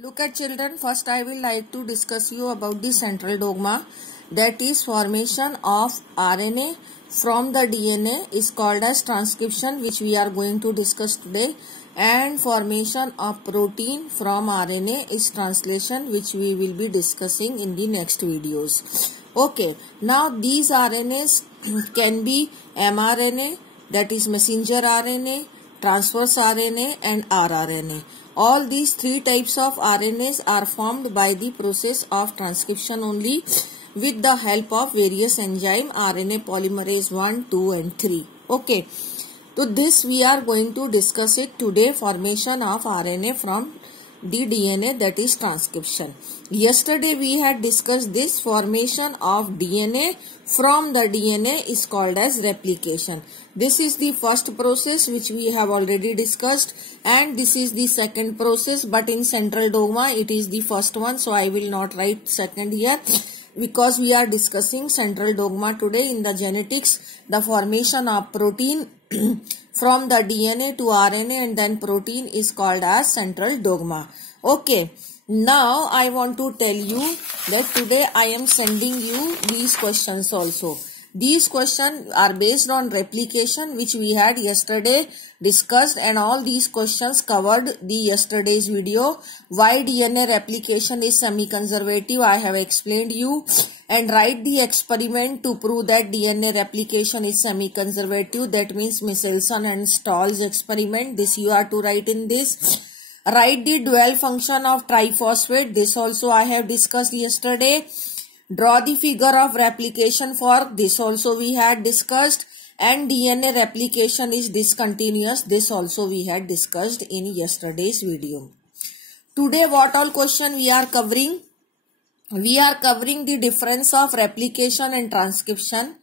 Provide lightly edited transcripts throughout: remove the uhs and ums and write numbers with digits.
Look at children, first I will like to discuss you about the central dogma, that is formation of RNA from the DNA is called as transcription, which we are going to discuss today, and formation of protein from RNA is translation, which we will be discussing in the next videos. Okay, now these RNAs can be mRNA, that is messenger RNA, transverse RNA and rRNA. All these three types of RNAs are formed by the process of transcription only with the help of various enzyme RNA polymerase 1, 2 and 3. Okay. So this we are going to discuss it today, formation of RNA from the DNA, that is transcription. Yesterday we had discussed this formation of DNA from the DNA is called as replication. This is the first process which we have already discussed, and this is the second process, but in central dogma it is the first one, so I will not write second here because we are discussing central dogma today. In the genetics, the formation of protein from the DNA to RNA and then protein is called as central dogma. Okay, now I want to tell you that today I am sending you these questions also. These questions are based on replication, which we had yesterday discussed, and all these questions covered the yesterday's video. Why DNA replication is semi-conservative, I have explained you, and write the experiment to prove that DNA replication is semi-conservative. That means Michelson and Stahl's experiment. This you are to write in this. Write the dual function of triphosphate. This also I have discussed yesterday. Draw the figure of replication for this also we had discussed, and DNA replication is discontinuous. This also we had discussed in yesterday's video. Today what all question we are covering? We are covering the difference of replication and transcription.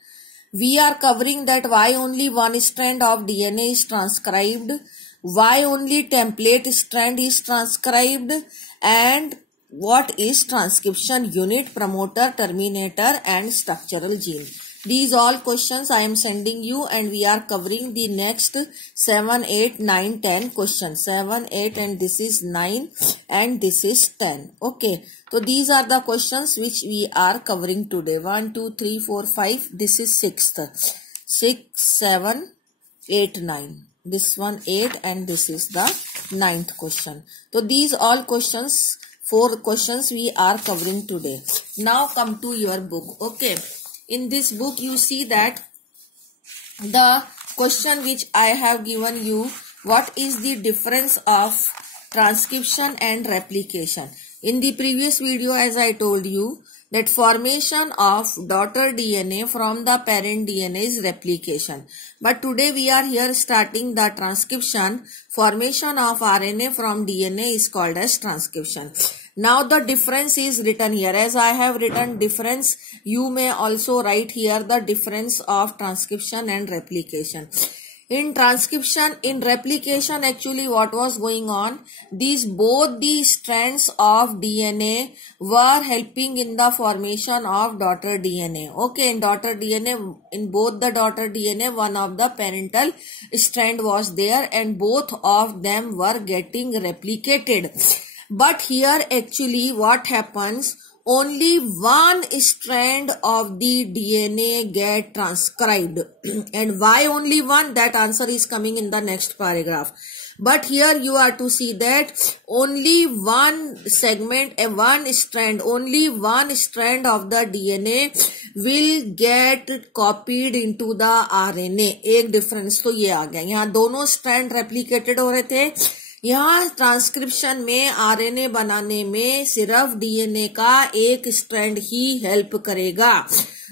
We are covering that why only one strand of DNA is transcribed, why only template strand is transcribed, and what is transcription unit, promoter, terminator and structural gene. These all questions I am sending you, and we are covering the next 7, 8, 9, 10 questions. 7, 8 and this is 9 and this is 10. Okay. So these are the questions which we are covering today. 1, 2, 3, 4, 5. This is 6th. 6, 7, 8, 9. This one 8 and this is the 9th question. So these all questions, 4 questions we are covering today. Now come to your book. Okay. In this book you see that the question which I have given you, what is the difference of transcription and replication. In the previous video, as I told you, that formation of daughter DNA from the parent DNA is replication. But today we are here starting the transcription. Formation of RNA from DNA is called as transcription. Now the difference is written here. As I have written difference, you may also write here the difference of transcription and replication. In transcription, in replication, actually what was going on, both the strands of DNA were helping in the formation of daughter DNA. Okay, in daughter DNA, in both the daughter DNA, one of the parental strand was there and both of them were getting replicated. But here actually what happens, only one strand of the DNA get transcribed. And why only one? That answer is coming in the next paragraph. But here you are to see that only one segment, only one strand of the DNA will get copied into the RNA. एक difference तो ये आ गया. यहाँ दोनों strand replicated हो रहे थे. यहाँ ट्रांसक्रिप्शन में आरएनए बनाने में सिर्फ डीएनए का एक स्ट्रैंड ही हेल्प करेगा,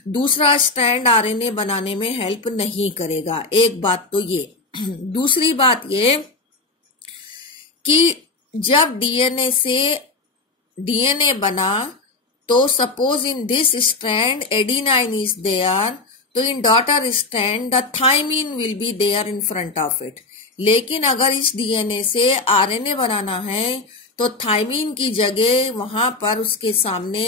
दूसरा स्ट्रैंड आरएनए बनाने में हेल्प नहीं करेगा. एक बात तो ये. दूसरी बात ये कि जब डीएनए से डीएनए बना तो suppose in this strand adenine is there, तो in daughter strand the thymine will be there in front of it. लेकिन अगर इस डीएनए से आरएनए बनाना है तो थायमिन की जगह वहां पर उसके सामने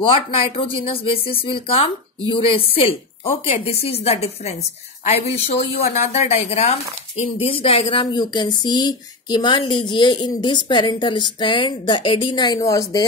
what nitrogenous basis will come, uracil. Okay, this is the difference. I will show you another diagram. In this diagram you can see कि मान लीजिए in this parental strand the adenine was there.